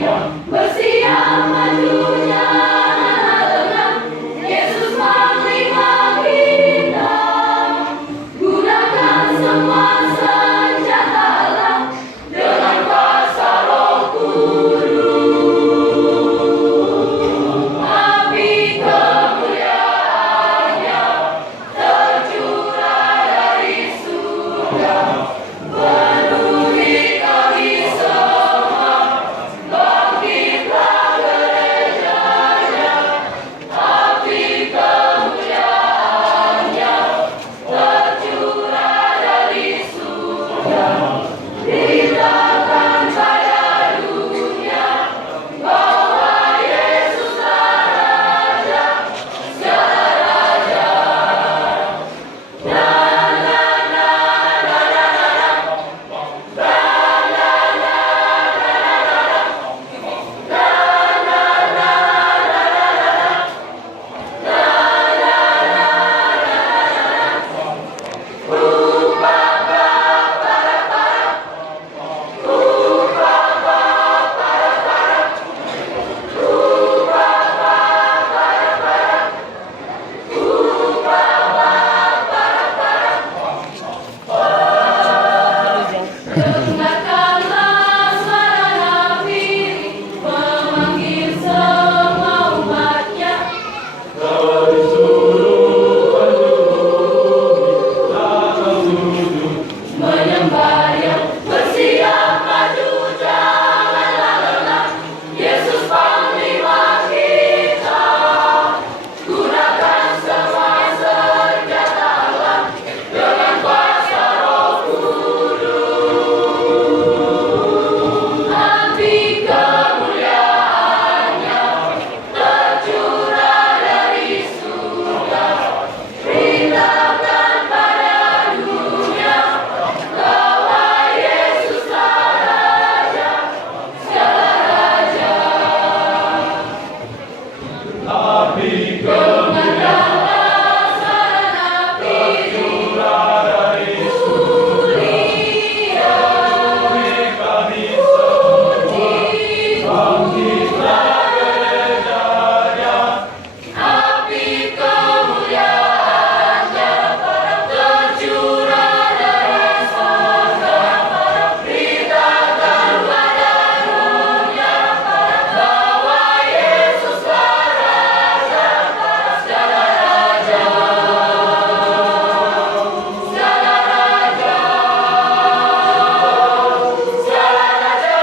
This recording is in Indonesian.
bersiap majunya lengan Yesus panglima kita. Gunakan semua senjata dengan kuasa Roh Kudus. Api kemuliaannya tercurah dari surga, penuhi kami semua. Bangkitlah gerejanya, api kemuliaannya tercurah dari surga. Beritakan pada dunia bahwa Yesuslah Raja, segala raja. Dengarkanlah suara Nabi memanggil semua umatnya. Menyembahnya, bersiap maju, janganlah lengah. Yesus panglima kita. Gunakan semua senjata dengan kuasa Roh Kudus. Api kemuliaannya tercurah dari surga. Beritakan pada dunia bahwa Yesuslah Raja, segala raja. Dengarkanlah suara Nabi mulia. Api kemuliaannya tercurah dari surga. Beritakan pada dunia bahwa Yesuslah Raja, segala raja. Segala raja. Segala raja.